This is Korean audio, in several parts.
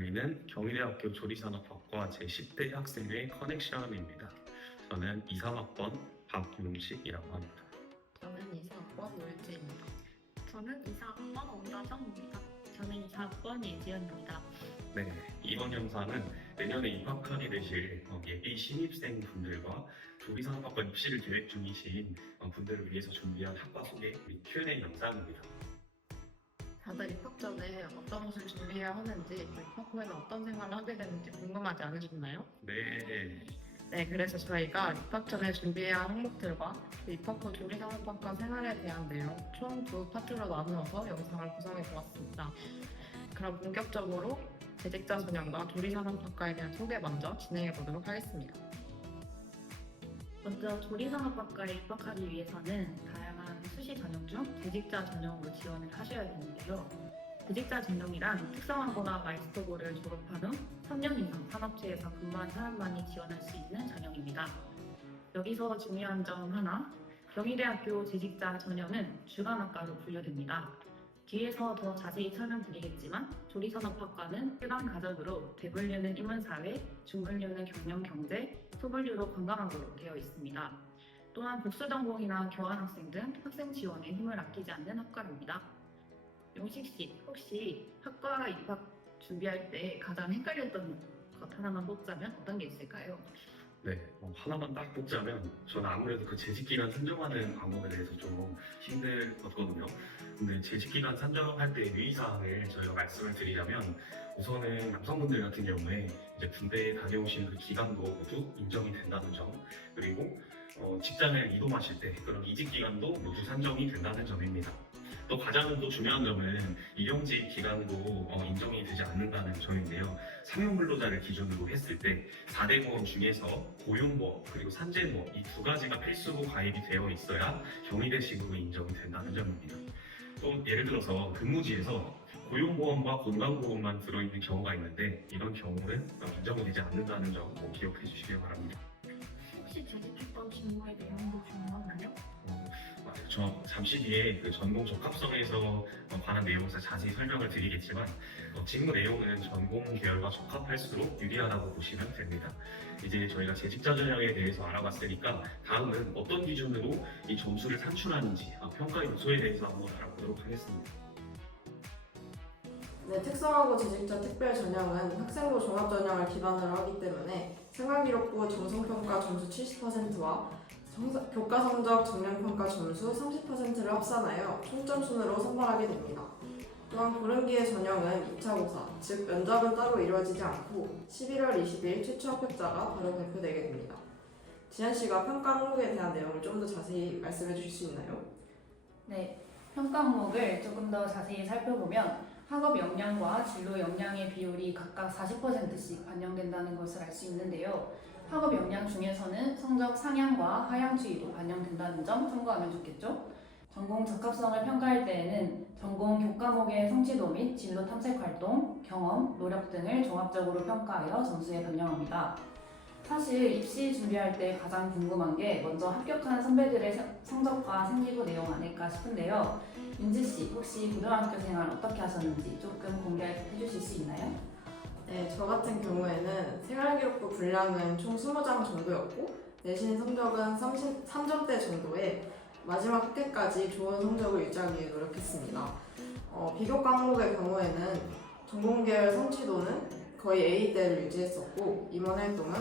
저희는 경희대학교 조리산업학과 제10대 학생회 커넥션입니다. 저는 23학번 박용식이라고 합니다. 저는 이사학번 노일지입니다. 저는 이사학번 엄다정입니다. 저는 이사학번 예지연입니다. 네, 이번 영상은 내년에 입학하게 되실 예비 신입생 분들과 조리산업학과 입시를 계획 중이신 분들을 위해서 준비한 학과 소개 Q&A 영상입니다. 다들 입학 전에 어떤 것을 준비해야 하는지, 입학 후에는 어떤 생활을 하게 되는지 궁금하지 않으셨나요? 네, 네, 그래서 저희가 입학 전에 준비해야 할 항목들과 입학 후 조리산업학과 생활에 대한 내용 총 두 파트로 나누어서 영상을 구성해 보았습니다. 그럼 본격적으로 재직자 전형과 조리산업학과에 대한 소개 먼저 진행해 보도록 하겠습니다. 먼저 조리산업학과에 입학하기 위해서는 다양한 수시 전형 중 재직자 전형으로 지원을 하셔야 되는데요. 재직자 전형이란 특성화고나 마이스터고를 졸업한 후 3년 이상 산업체에서 근무한 사람만이 지원할 수 있는 전형입니다. 여기서 중요한 점 하나, 경희대학교 재직자 전형은 주간학과로 분류됩니다. 뒤에서 더 자세히 설명드리겠지만 조리산업학과는 일반 가정으로 대분류는 인문사회, 중분류는 경영경제, 소분류로 관광학으로 되어 있습니다. 또한 복수전공이나 교환학생 등 학생 지원에 힘을 아끼지 않는 학과입니다. 용식씨, 혹시 학과 입학 준비할 때 가장 헷갈렸던 것 하나만 뽑자면 어떤 게 있을까요? 네, 하나만 딱 뽑자면 저는 아무래도 그 재직기간 산정하는 방법에 대해서 좀 힘들었거든요. 근데 재직기간 산정할 때 유의사항을 저희가 말씀을 드리자면 우선은 남성분들 같은 경우에 이제 군대에 다녀오신 그 기간도 모두 인정이 된다는 점, 그리고 직장을 이동하실 때 그런 이직 기간도 모두 산정이 된다는 점입니다. 또 가장 또 중요한 점은 일용직 기간도 인정이 되지 않는다는 점인데요. 상용근로자를 기준으로 했을 때 4대 보험 중에서 고용보험 그리고 산재보험 이 두 가지가 필수로 가입이 되어 있어야 경희대식으로 인정이 된다는 점입니다. 또 예를 들어서 근무지에서 고용보험과 건강보험만 들어있는 경우가 있는데 이런 경우는 인정이 되지 않는다는 점 꼭 기억해 주시길 바랍니다. 혹시 재직했던 직무의 내용도 궁금하나요? 저 잠시 뒤에 그 전공 적합성에서 관한 내용을 자세히 설명을 드리겠지만 직무 내용은 전공 계열과 적합할수록 유리하다고 보시면 됩니다. 이제 저희가 재직자 전형에 대해서 알아봤으니까 다음은 어떤 기준으로 이 점수를 산출하는지 평가 요소에 대해서 한번 알아보도록 하겠습니다. 네, 특성화고 재직자 특별 전형은 학생부 종합 전형을 기반으로 하기 때문에 생활기록부 정성평가 점수 70%와 교과 성적 정량평가 점수 30%를 합산하여 총점 순으로 선발하게 됩니다. 또한 고른기의 전형은 2차 고사, 즉 면접은 따로 이루어지지 않고 11월 20일 최초 합격자가 바로 발표되게 됩니다. 지현 씨가 평가 항목에 대한 내용을 좀 더 자세히 말씀해 주실 수 있나요? 네, 평가 항목을 조금 더 자세히 살펴보면 학업 역량과 진로 역량의 비율이 각각 40%씩 반영된다는 것을 알 수 있는데요. 학업 역량 중에서는 성적 상향과 하향 추이도 반영된다는 점 참고하면 좋겠죠? 전공 적합성을 평가할 때에는 전공 교과목의 성취도 및 진로 탐색 활동, 경험, 노력 등을 종합적으로 평가하여 점수에 반영합니다. 사실 입시 준비할 때 가장 궁금한 게 먼저 합격한 선배들의 성적과 생기부 내용 아닐까 싶은데요. 윤지씨, 혹시 고등학교 생활 어떻게 하셨는지 조금 공개해 주실 수 있나요? 네, 저 같은 경우에는 생활기록부 분량은 총 20장 정도였고 내신 성적은 33점대 정도에 마지막 학기까지 좋은 성적을 유지하기 위해 노력했습니다. 비교 과목의 경우에는 전공계열 성취도는 거의 A대를 유지했었고 임원 활동은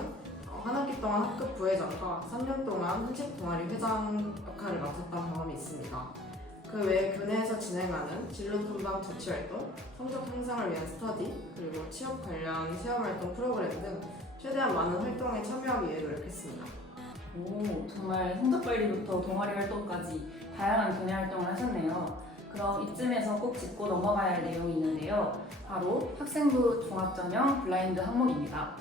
한 학기 동안 학급 부회장과 3년 동안 한식 동아리 회장 역할을 맡았던 경험이 있습니다. 그 외에 교내에서 진행하는 진로 탐방 자치 활동, 성적 향상을 위한 스터디, 그리고 취업 관련 체험 활동 프로그램 등 최대한 많은 활동에 참여하기 위해 노력했습니다. 오, 정말 성적 관리부터 동아리 활동까지 다양한 교내 활동을 하셨네요. 그럼 이쯤에서 꼭 짚고 넘어가야 할 내용이 있는데요. 바로 학생부 종합전형 블라인드 항목입니다.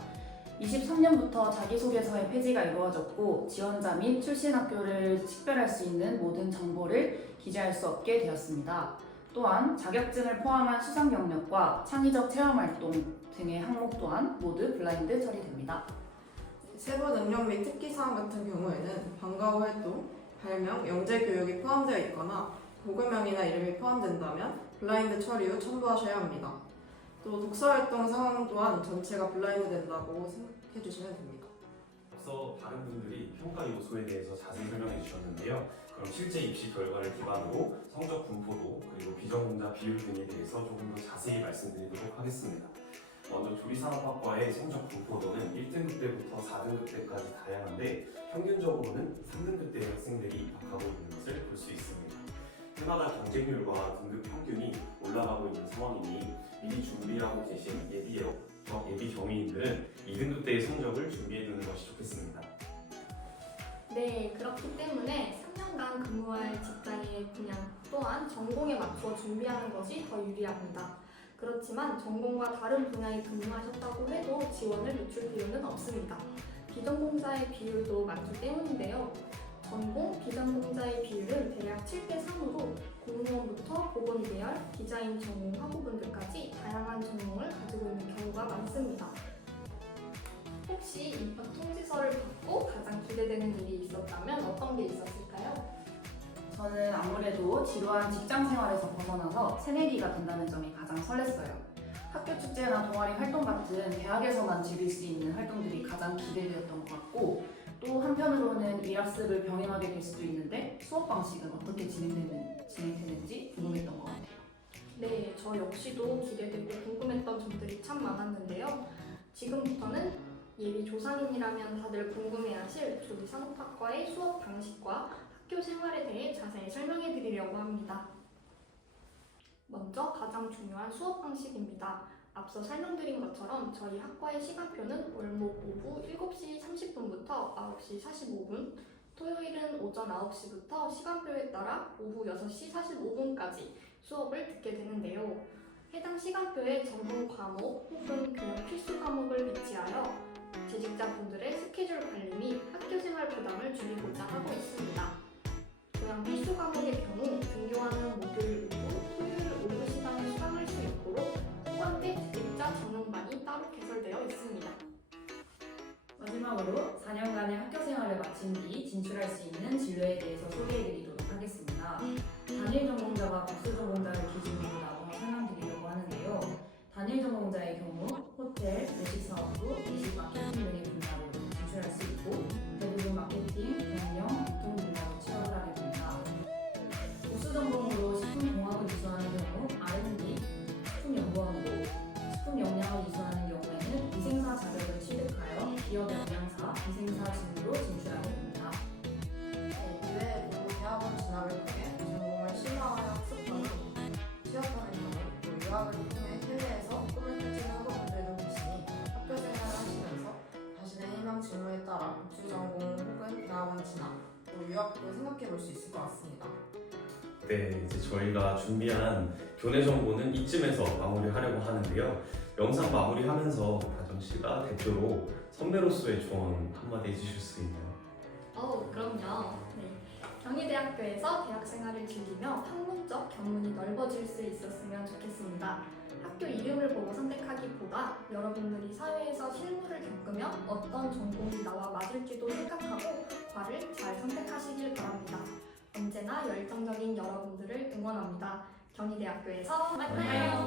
23년부터 자기소개서의 폐지가 이루어졌고 지원자 및 출신 학교를 식별할 수 있는 모든 정보를 기재할 수 없게 되었습니다. 또한 자격증을 포함한 수상 경력과 창의적 체험활동 등의 항목 또한 모두 블라인드 처리됩니다. 세부 능력 및 특기사항 같은 경우에는 방과 후 활동, 발명, 영재 교육이 포함되어 있거나 고급명이나 이름이 포함된다면 블라인드 처리 후 첨부하셔야 합니다. 또 독서활동 상황 또한 전체가 블라인드 된다고 생각해 주시면 됩니다. 앞서 다른 분들이 평가 요소에 대해서 자세히 설명해 주셨는데요. 그럼 실제 입시 결과를 기반으로 성적 분포도 그리고 비전공자 비율 등에 대해서 조금 더 자세히 말씀드리도록 하겠습니다. 먼저 조리산업학과의 성적 분포도는 1등급 때부터 4등급 때까지 다양한데 평균적으로는 3등급 때 학생들이 입학하고 있는 것을 볼 수 있습니다. 해마다 경쟁률과 등급 평균이 올라가고 있는 상황이니 미리 준비하고 계신 예비 경위인들은 2등급 때의 성적을 준비해 두는 것이 좋겠습니다. 네, 그렇기 때문에 3년간 근무할 직장의 분야 또한 전공에 맞춰 준비하는 것이 더 유리합니다. 그렇지만 전공과 다른 분야에 근무하셨다고 해도 지원을 늦출 필요는 없습니다. 비전공자의 비율도 많기 때문인데요. 전공, 비전공자의 비율은 대략 7대 3으로 공무원부터 보건계열, 디자인 전공 학부분들까지 다양한 전공을 가지고 있는 경우가 많습니다. 혹시 입학 통지서를 받고 가장 기대되는 일이 있었다면 어떤 게 있었을까요? 저는 아무래도 지루한 직장 생활에서 벗어나서 새내기가 된다는 점이 가장 설렜어요. 학교 축제나 동아리 활동 같은 대학에서만 즐길 수 있는 활동들이 가장 기대되었던 것 같고, 또 한편으로는 일학습을 병행하게 될 수도 있는데 수업 방식은 어떻게 진행되는지 궁금했던 것 같아요. 네, 저 역시도 기대되고 궁금했던 점들이 참 많았는데요. 지금부터는 예비 조상인이라면 다들 궁금해하실 조리산업학과의 수업 방식과 학교 생활에 대해 자세히 설명해 드리려고 합니다. 먼저 가장 중요한 수업 방식입니다. 앞서 설명드린 것처럼 저희 학과의 시간표는 월목 오후 7시 30분부터 9시 45분, 토요일은 오전 9시부터 시간표에 따라 오후 6시 45분까지 수업을 듣게 되는데요. 해당 시간표에 전공 과목 혹은 교양 필수 과목을 배치하여 재직자분들의 스케줄 관리 및 학교생활 부담을 줄이고자 하고 있습니다. 교양 필수 과목의 경우 등교하는 목요일 오후, 토요일 오후 시간을 수강할 수 있도록 후반대 재직자 전용반이 따로 개설되어 있습니다. 마지막으로 4년간의 학교 생활을 마친 뒤 진출할 수 있는 진로에 대해서 소개해드리도록 하겠습니다. 단일 전공자와 복수 전공자를 기준으로 나눠 설명드리려고 하는데요. 단일 전공자의 경우 호텔, 외식사업부, 외식 마케팅 등의 분야로 진출할 수 있고 대부분 마케팅, 경영, 유통 분야로 취업을 하게 됩니다. 복수 전공으로 식품공학을 이수하는 경우 R&D, 식품연구원으로, 식품 영양을 이수하는 경우에는 위생사 자격을 취득하여 기업 영양사, 위생사 진로로 진출하게 됩니다. 네, 이외에 또 대학원 진학을 통해 전공을 심화하여 학습하는 취업하는 경우, 또 유학을 통해 해외에서 꿈을 펼치는 학우분들도 계시니 학교 생활을 하시면서 자신의 희망 진로에 따라 복수 전공 혹은 대학원 진학, 또 유학도 생각해 볼 수 있을 것 같습니다. 네, 이제 저희가 준비한 교내 정보는 이쯤에서 마무리하려고 하는데요. 영상 마무리하면서 다정 씨가 대표로 선배로서의 조언 한마디 해주실 수 있나요? 그럼요. 네. 경희대학교에서 대학 생활을 즐기며 학문적 견문이 넓어질 수 있었으면 좋겠습니다. 학교 이름을 보고 선택하기보다 여러분들이 사회에서 실무를 겪으며 어떤 전공이 나와 맞을지도 생각하고 과를 잘 선택하시길 바랍니다. 언제나 열정적인 여러분들을 응원합니다. 경희대학교에서 만나요.